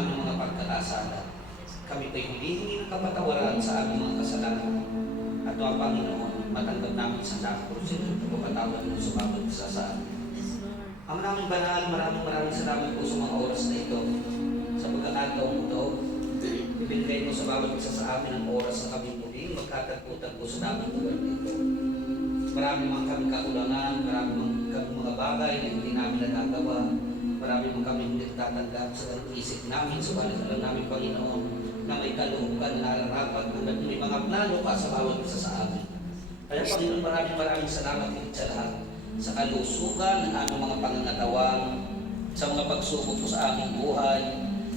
aming mga pagkakasala. Kami po'y humihingi ng kapatawaran sa aming mga kasalanan. At mga Panginoon, matanggap namin sa dako sa inyong pagpapatawad ng sumabot sa amin. Ang naming banal, maraming salamat po sa mga oras na ito. Sa pagkakataong ito, ibinigay mo sa bawat isa sa amin ang oras na kami muling magkatagpo-tagpo sa daming lugar na ito. Marami mga kami kakulangan, marami kami mga bagay na hindi namin nagagawa, marami mga kami hindi tatanggap sa isip namin, subalit alam namin, Panginoon, na may kalooban na nararapat na may mga plano ka sa bawat isa sa amin. Kaya Panginoon, maraming salamat din sa lahat sa kalusugan ng aming mga pangangatawang, sa mga pagsubok mo sa aming buhay,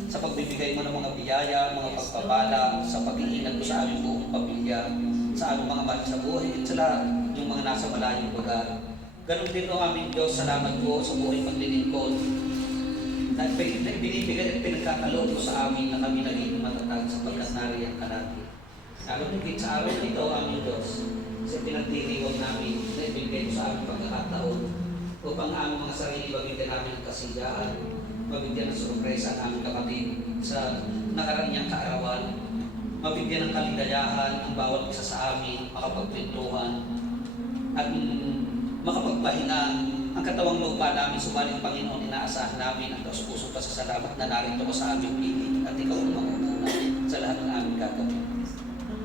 sa pagbibigay mo ng mga biyaya, mga pagpapala, sa pag-iingat mo sa aming buong pamilya, sa aming mga mahal sa buhay, at sa lahat yung mga nasa malayong lugar. Ganun din o aming Diyos, salamat po sa buhay paglilingkod na binibigay at pinagkakaloob mo sa amin na kami naging matatag sapagkat nariyan ka natin. Lalo higit sa araw na ito, aming Diyos, sa pinagdiriwag namin na ibigay mo sa aming pagkakataon upang aming mga sarili mabigyan namin ng kasiyahan, mabigyan ng sorpresa ang aming kapatid sa nakaraan niyang kaarawan, mabigyan ng kaligayahan ang bawat isa sa amin, makapagpintuhan at makapagpahinga ang katawang lupa namin. Subalit Panginoon, inaasahan namin ang taus-puso pasasalamat na narito ko sa aming piling at ikaw ang mangunguna sa lahat ng aming gagawin.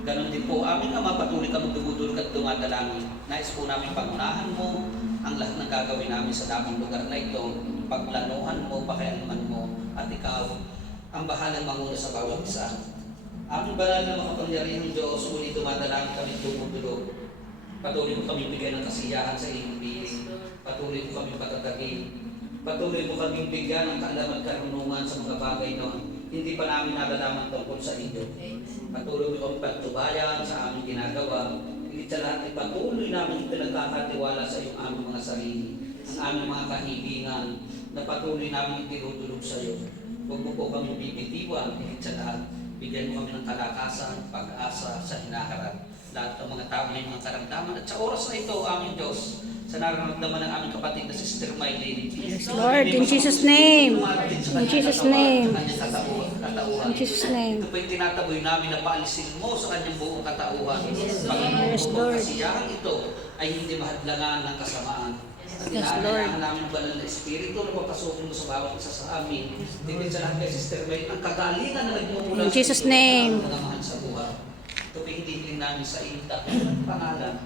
Ganon din po, aming Ama, patuloy kami dumudulog at dumadalangin. Nais po namin pangunahan mo ang lahat ng gagawin namin sa daming lugar na ito, pagplanuhan mo, pakialaman mo, at ikaw ang bahalang manguna sa bawat isa. Aming banal na makapangyarihang Diyos, muli dumadalangin kami dumudulog. Patuloy mo kami bigyan ng kasiyahan sa iyong piling. Patuloy mo kami patatagin. Patuloy mo kami bigyan ng kaalaman at karunungan sa mga bagay noon hindi pa namin nalalaman tungkol sa iyo. Patuloy mo kami pagtubayan sa aming ginagawa. Higit sa lahat ay patuloy namin pinagkakatiwala sa iyong aming mga sarili, ang aming mga kahilingan na patuloy namin itinutulog sa iyo. Huwag mo po kami bibitiwan. Higit sa lahat, bigyan mo kami ng kalakasan, pag-asa sa hinaharap. Lahat ng mga tao may mga karamdaman. At sa oras na ito, aming Diyos, sa nararamdaman ng aming kapatid na Sister Mylene. Yes, Lord, in Jesus' name. In Jesus' name. In Jesus' name. Ito po'y tinataboy namin na paalisin mo sa kanyang buong katauhan. Yes, Panginoon, Lord. kasiyahan ito ay hindi mahadlangan ng kasamaan. At Yes, Lord. inaanyayahan namin ang banal na Espiritu na papasukin mo sa bawat isa sa amin. Tigil sa lahat kay Sister Mylene, ang kagalingan na nagmumula In Jesus' name. mga mahal sa buhay. Ito po'y hindi namin sa iyo pangalan,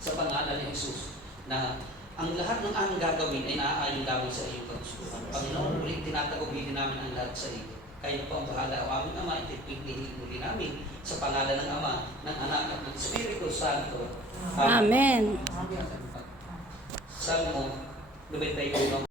sa pangalan ni Jesus, na ang lahat ng aming gagawin ay naaayon lamang sa iyong kagustuhan. Panginoon, ulit tinatagubilin namin ang lahat sa iyo. Kayo po ang bahala o aming Ama, itipignihin muli namin sa pangalan ng Ama, ng Anak at ng Espiritu Santo. Amen. Salmo 91.